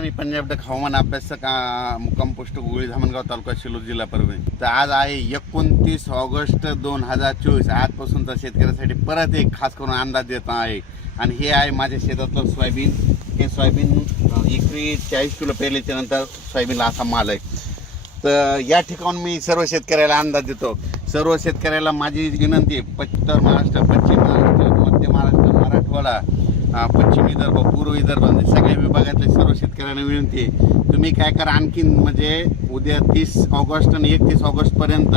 मी Punjab duck हवामान अभ्यासक मुक्काम पोस्ट गोळी धामणगाव तालुका शिलोर जिल्हा परभणी. तर आज आहे एकोणतीस ऑगस्ट दोन हजार चोवीस. आजपासूनचा शेतकऱ्यासाठी परत एक खास करून अंदाज देत आहे. आणि हे आहे माझ्या शेतातलं सोयाबीन. हे सोयाबीन अ, एकरी चाळीस किलो पेरल्याच्या नंतर सोयाबीनला असा माल आहे. तर या ठिकाणून मी सर्व शेतकऱ्याला अंदाज देतो. सर्व शेतकऱ्याला माझी विनंती आहे उत्तर महाराष्ट्र पश्चिम महाराष्ट्र मध्य महाराष्ट्र मराठवाडा पश्चिम विदर्भ पूर्व विदर्भ म्हणजे सगळ्या विभागातले सर्व शेतकऱ्यांना विनंती आहे. तुम्ही काय करा आणखीन म्हणजे उद्या तीस ऑगस्ट आणि एकतीस ऑगस्टपर्यंत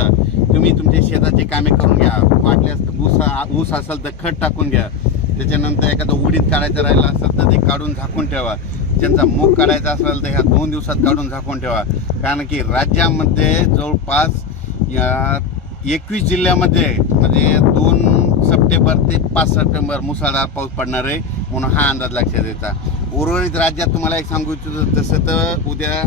तुम्ही तुमच्या शेताची कामे करून घ्या. वाटल्यास ऊस ऊस असेल तर खत टाकून घ्या. त्याच्यानंतर एखादं उडीत काढायचं राहिलं असेल तर ते काढून झाकून ठेवा. ज्यांचा मूग काढायचा असेल तर ह्या दोन दिवसात काढून झाकून ठेवा. कारण की राज्यामध्ये जवळपास या एकवीस जिल्ह्यामध्ये म्हणजे दोन सप्टेंबर ते पाच सप्टेंबर मुसळधार पाऊस पडणार आहे म्हणून हा अंदाज लक्षात येतात उर्वरित राज्यात तुम्हाला एक सांगू इच्छितो जसं तर उद्या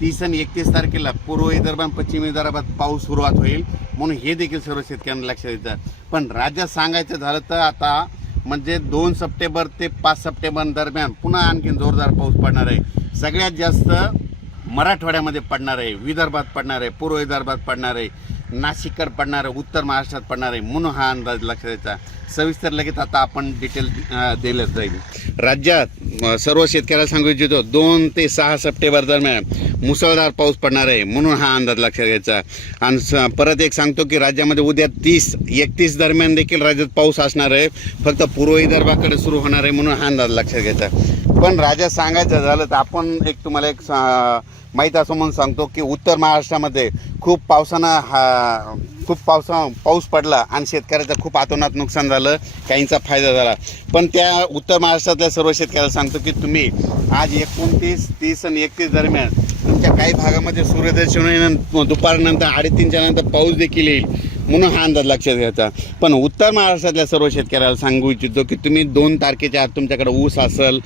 तीस आणि एकतीस तारखेला पूर्व विदर्भात पश्चिम विदर्भात पाऊस सुरुवात होईल म्हणून हे देखील सर्व शेतकऱ्यांना लक्षात येतं. पण राज्यात सांगायचं झालं तर आता म्हणजे दोन सप्टेंबर ते पाच सप्टेंबर दरम्यान पुन्हा आणखीन जोरदार पाऊस पडणार आहे. सगळ्यात जास्त मराठवाड्यामध्ये पडणार आहे विदर्भात पडणार आहे पूर्व विदर्भात पडणार आहे. नाशिककर पडणार आहे उत्तर महाराष्ट्रात पडणार आहे म्हणून हा अंदाज लक्षात द्यायचा. सविस्तर लगेच आता आपण डिटेल दिलं जाईल. राज्यात सर्व शेतकऱ्याला सांगू इच्छितो दोन ते सहा सप्टेंबर दरम्यान मुसळधार पाऊस पडणार आहे म्हणून हा अंदाज लक्षात घ्यायचा आणि स- परत एक सांगतो की राज्यामध्ये उद्या तीस एकतीस दरम्यान देखील राज्यात पाऊस असणार आहे. फक्त पूर्व विदर्भाकडे सुरू होणार आहे म्हणून हा अंदाज लक्षात घ्यायचा पण राजा सांगायचं झालं तर आपण एक तुम्हाला एक सा- माहीत असं म्हणून सांगतो की उत्तर महाराष्ट्रामध्ये खूप पावसानं हा खूप पावसा पाऊस पडला आणि शेतकऱ्याचं खूप आतोनात नुकसान झालं काहींचा फायदा झाला. पण त्या उत्तर महाराष्ट्रातल्या सर्व शेतकऱ्याला सांगतो की तुम्ही आज एकोणतीस तीस आणि एकतीस दरम्यान तुमच्या काही भागामध्ये सूर्यदर्शन दुपारनंतर दुपारनंतर अडीतीनच्या नंतर पाऊस देखील येईल. म्हणून हा अंदाज लक्षात घ्यायचा पण उत्तर महाराष्ट्रातल्या सर्व शेतकऱ्याला सांगू इच्छितो की तुम्ही दोन तारखेच्या आत तुमच्याकडे ऊस असेल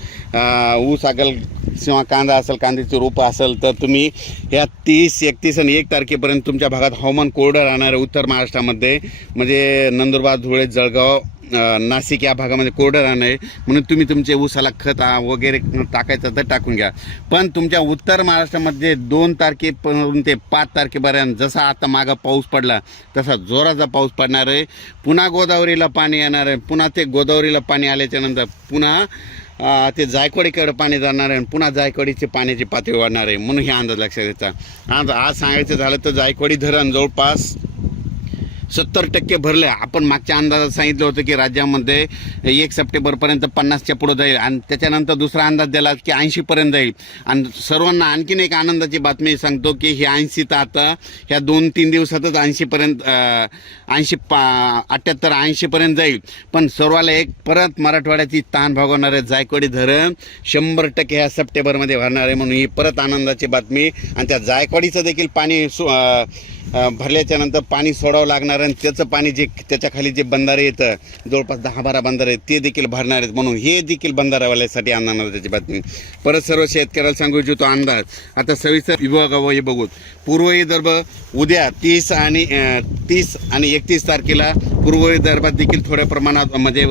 ऊस असेल किंवा कांदा असेल कांद्याची रोपं असेल तर तुम्ही या तीस एकतीस आणि एक तारखेपर्यंत तुमच्या भागात हवामान कोरडं राहणार आहे उत्तर महाराष्ट्रामध्ये. म्हणजे नंदुरबार धुळे जळगाव नाशिक या भागामध्ये कोरडं राहणार आहे. म्हणून तुम्ही तुमचे ऊसाला खत वगैरे टाकायचं तर टाकून घ्या. पण तुमच्या उत्तर महाराष्ट्रामध्ये दोन तारखेपासून ते पाच तारखेपर्यंत जसा आता मागं पाऊस पडला तसा जोराचा पाऊस पडणार आहे. पुन्हा गोदावरीला पाणी येणार आहे. पुन्हा ते गोदावरीला पाणी आल्याच्यानंतर पुन्हा ते जायकवाडीकडे पाणी जाणार आहे आणि पुन्हा जायकवाडीची पाण्याची पातळी वाढणार आहे. म्हणून हे अंदाज लक्षात घ्यायचा आज आज सांगायचं झालं तर जायकवाडी धरण जवळपास सत्तर टक्के भरले. आपण मागच्या अंदाजात सांगितलं होतं की राज्यामध्ये एक सप्टेंबरपर्यंत पन्नासच्या पुढं जाईल आणि त्याच्यानंतर दुसरा अंदाज दिला की ऐंशीपर्यंत जाईल. आणि सर्वांना आणखीन एक आनंदाची बातमी सांगतो की ही ऐंशी तर आता ह्या दोन तीन दिवसातच ऐंशीपर्यंत ऐंशी पा अठ्ठ्याहत्तर ऐंशीपर्यंत जाईल. पण सर्वाला एक परत मराठवाड्याची ताण भागवणार आहे जायकवाडी धरण शंभर टक्के ह्या सप्टेंबरमध्ये भरणार आहे म्हणून ही परत आनंदाची बातमी. आणि त्या जायकवाडीचं देखील पाणी सु भरल्याच्या नंतर पाणी सोडावं लागणार आणि त्याचं पाणी जे त्याच्याखाली जे बंधारे येतं जवळपास दहा बारा बंधारे आहेत ते देखील भरणार आहेत म्हणून हे देखील बंधारावाल्यासाठी आनंदाची बातमी. परत सर्व शेतकऱ्याला सांगू इच्छितो अंदाज. आता सविस्तर विभागावर हे बघू पूर्व विदर्भ उद्या तीस आणि तीस आणि एकतीस तारखेला पूर्व विदर्भात देखील थोड्या प्रमाणात म्हणजे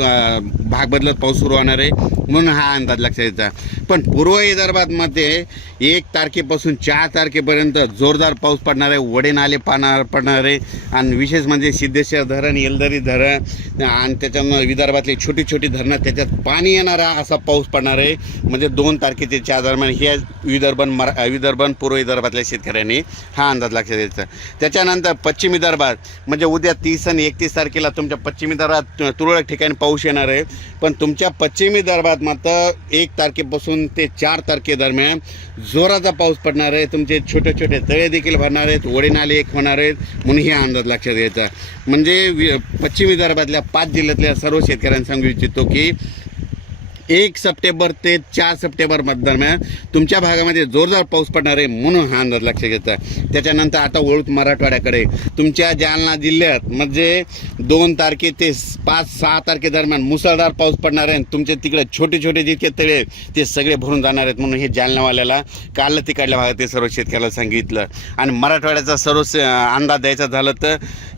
भाग बदलत पाऊस सुरू होणार आहे म्हणून हा अंदाज लक्षात यायचा पण पूर्व विदर्भातमध्ये एक तारखेपासून चार तारखेपर्यंत जोरदार पाऊस पडणार आहे वडे नाले पाणार पडणार आहे आणि विशेष म्हणजे सिद्धेश्वर धरण येलदरी धरण आणि त्याच्यामुळे विदर्भातली छोटी छोटी धरणं त्याच्यात पाणी येणारा असा पाऊस पडणार आहे. म्हणजे दोन तारखेचे चार दरम्यान हे विदर्भ मरा विदर्भन पूर्व विदर्भातल्या शेतकऱ्यांनी हा अंदाज लक्षात द्यायचा त्याच्यानंतर पश्चिम विदर्भात म्हणजे उद्या तीस आणि एकतीस तारखेला तुमच्या पश्चिमी दरबारात तुरळक ठिकाणी पाऊस येणार आहे. पण तुमच्या पश्चिमी दरबारात मात्र एक तारखेपासून ते चार तारखेदरम्यान जोराचा पाऊस पडणार आहे. तुमचे छोटे छोटे तळे देखील भरणार आहेत. ओढे नाले एक होणार आहेत. म्हणून हे अंदाज लक्षात घ्यायचा. म्हणजे पश्चिमी दरबारातल्या पाच जिल्ह्यातल्या सर्व शेतकऱ्यांना सांगू इच्छितो की एक सप्टेंबर ते चार सप्टेंबर दरम्यान तुमच्या भागामध्ये जोरदार पाऊस पडणार आहे म्हणून हा अंदाज लक्षात घ्यायचा त्याच्यानंतर आता वळूत मराठवाड्याकडे. तुमच्या जालना जिल्ह्यात म्हणजे दोन तारखे ते पाच सहा तारखे दरम्यान मुसळधार पाऊस पडणार आहे आणि तुमचे तिकडे छोटे छोटे जितके तळे आहेत, ते सगळे भरून जाणार आहेत म्हणून हे जालनावाल्याला काल तिकडल्या भागात ते सर्व शेतकऱ्याला सांगितलं. आणि मराठवाड्याचा सर्व स- अंदाज द्यायचा झालं तर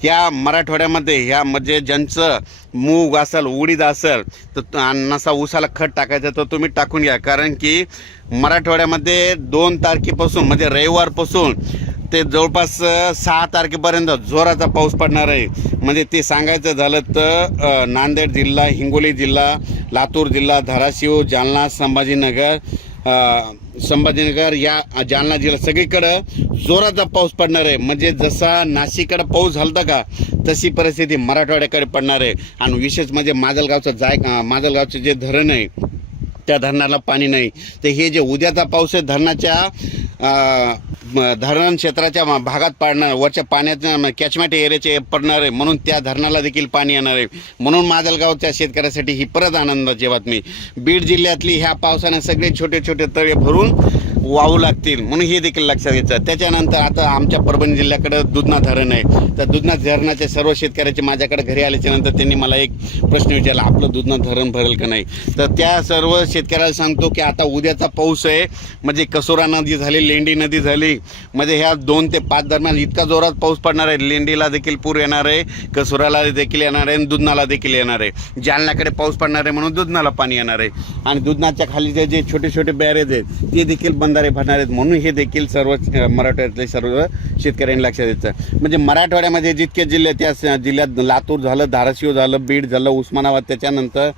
त्या मराठवाड्यामध्ये ह्या म्हणजे ज्यांचं मूग असेल उडीद असेल तर नसा ऊसाला खत टाकायचं तर तुम्ही टाकून घ्या. कारण की मराठवाड्यामध्ये दोन तारखेपासून म्हणजे रविवारपासून ते जवळपास सहा तारखेपर्यंत जोराचा पाऊस पडणार आहे. म्हणजे ते सांगायचं झालं तर नांदेड जिल्हा हिंगोली जिल्हा लातूर जिल्हा धाराशिव जालना संभाजीनगर संभाजीनगर या जालना जिल्हा सगळीकडं जोराचा पाऊस पडणार आहे. म्हणजे जसा नाशिककडं पाऊस झालता का तशी परिस्थिती मराठवाड्याकडे पडणार आहे. आणि विशेष म्हणजे माजलगावचं जाय माजलगावचं जे धरण आहे त्या धरणाला पाणी नाही. तर हे जे उद्याचा पाऊस आहे धरणाच्या धरण क्षेत्राच्या भागात पाडणार वरच्या पाण्यात कॅचमेंट एरियाचे पडणार आहे म्हणून त्या धरणाला देखील पाणी येणार आहे. म्हणून माजलगावच्या शेतकऱ्यासाठी ही परत आनंदाची बातमी. बीड जिल्ह्यातली ह्या पावसाने सगळे छोटे छोटे तळे भरून वाहू लागतील म्हणून हे देखील लक्षात घ्यायचं त्याच्यानंतर आता आमच्या परभणी जिल्ह्याकडं दुधना धरण आहे. तर दुधना धरणाच्या सर्व शेतकऱ्याचे माझ्याकडे घरी आल्याच्यानंतर त्यांनी मला एक प्रश्न विचारला आपलं दुधना धरण भरेल का नाही? तर त्या सर्व शेतकऱ्याला सांगतो की आता उद्याचा पाऊस आहे. म्हणजे कसोरा नदी झाली लेंडी नदी झाली. म्हणजे ह्या दोन ते पाच दरम्यान इतका जोरात पाऊस पडणार आहे. लेंडीला देखील पूर येणार आहे कसोराला देखील येणार आहे आणि दुधनाला देखील येणार आहे. जालन्याकडे पाऊस पडणार आहे म्हणून दुधनाला पाणी येणार आहे. आणि दुधनाच्या खालीचे जे छोटे छोटे बॅरेज आहेत ते देखील बंद बंधारे भरणार आहेत म्हणून हे देखील सर्व मराठवाड्यातले सर्व शेतकऱ्यांनी लक्षात द्यायचं. म्हणजे मराठवाड्यामध्ये जितके जिल्हे त्या जिल्ह्यात लातूर झालं धाराशिव झालं बीड झालं उस्मानाबाद त्याच्यानंतर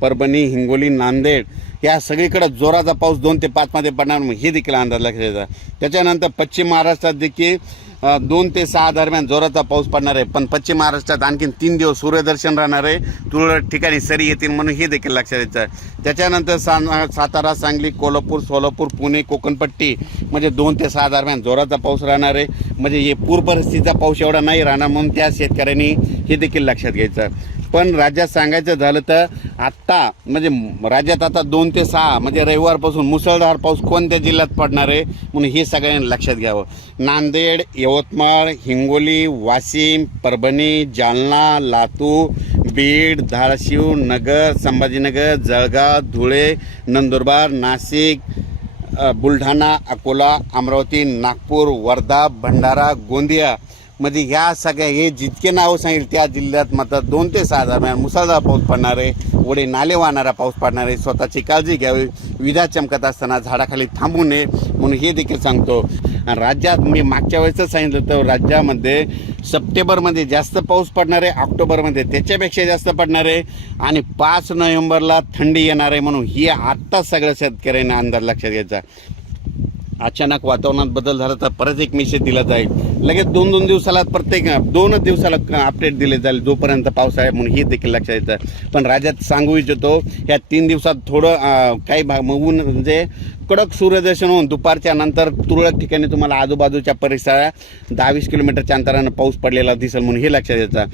परभणी हिंगोली नांदेड या सगळीकडे जोराचा पाऊस दोन ते पाचमध्ये पडणार हे देखील अंदाज लक्षात द्यायचा. त्याच्यानंतर पश्चिम महाराष्ट्रात देखील दोन ते सहा दरम्यान जोराचा पाऊस पडणार आहे. पण पश्चिम महाराष्ट्रात आणखीन तीन दिवस सूर्यदर्शन राहणार आहे. तुरळक ठिकाणी सरी येतील म्हणून हे देखील लक्षात द्यायचं आहे त्याच्यानंतर सा सातारा सांगली कोल्हापूर सोलापूर पुणे कोकणपट्टी म्हणजे दोन ते सहा दरम्यान जोराचा पाऊस राहणार आहे. म्हणजे हे पूर परिस्थितीचा पाऊस एवढा नाही राहणार म्हणून त्या शेतकऱ्यांनी हे देखील लक्षात घ्यायचं. पण राज्यात सांगायचं झालं तर आत्ता म्हणजे राज्यात आता दोन ते सहा म्हणजे रविवारपासून मुसळधार पाऊस कोणत्या जिल्ह्यात पडणार आहे? म्हणून हे सगळ्यांनी लक्षात घ्यावं. नांदेड यवतमाळ हिंगोली वाशिम परभणी जालना लातूर बीड धाराशिव नगर संभाजीनगर जळगाव धुळे नंदुरबार नाशिक बुलढाणा अकोला अमरावती नागपूर वर्धा भंडारा गोंदिया मध्ये ह्या सगळ्या हे जितके नावं सांगेल त्या जिल्ह्यात मात्र दोन ते सहा दरम्यान म्हणजे मुसळधार पाऊस पडणार आहे. ओढे नाले वाहणारा पाऊस पडणार आहे. स्वतःची काळजी घ्यावी. विधा चमकत असताना झाडाखाली थांबू नये म्हणून हे देखील सांगतो. राज्यात मी मागच्या वेळेसच सांगितलं तर राज्यामध्ये सप्टेंबरमध्ये जास्त पाऊस पडणार आहे ऑक्टोबरमध्ये त्याच्यापेक्षा जास्त पडणार आहे आणि पाच नोव्हेंबरला थंडी येणार आहे म्हणून ही आत्ताच सगळ्या शेतकऱ्यांना अंदाज लक्षात घ्यायचा. अचानक वातावरणात बदल झाला तर परत एक मेसेज दिला जाईल. लगेच दोन दोन दिवसाला प्रत्येक दोनच दिवसाला अपडेट दिले जाईल जोपर्यंत पाऊस आहे म्हणून हे देखील लक्षात येतं. पण राज्यात सांगू इच्छितो या तीन दिवसात थोडं काही भाग ऊन म्हणजे कडक सूर्यदर्शन होऊन दुपारच्या नंतर तुरळक ठिकाणी तुम्हाला आजूबाजूच्या परिसरात दहावीस किलोमीटरच्या अंतरानं पाऊस पडलेला दिसेल म्हणून हे लक्षात येतं.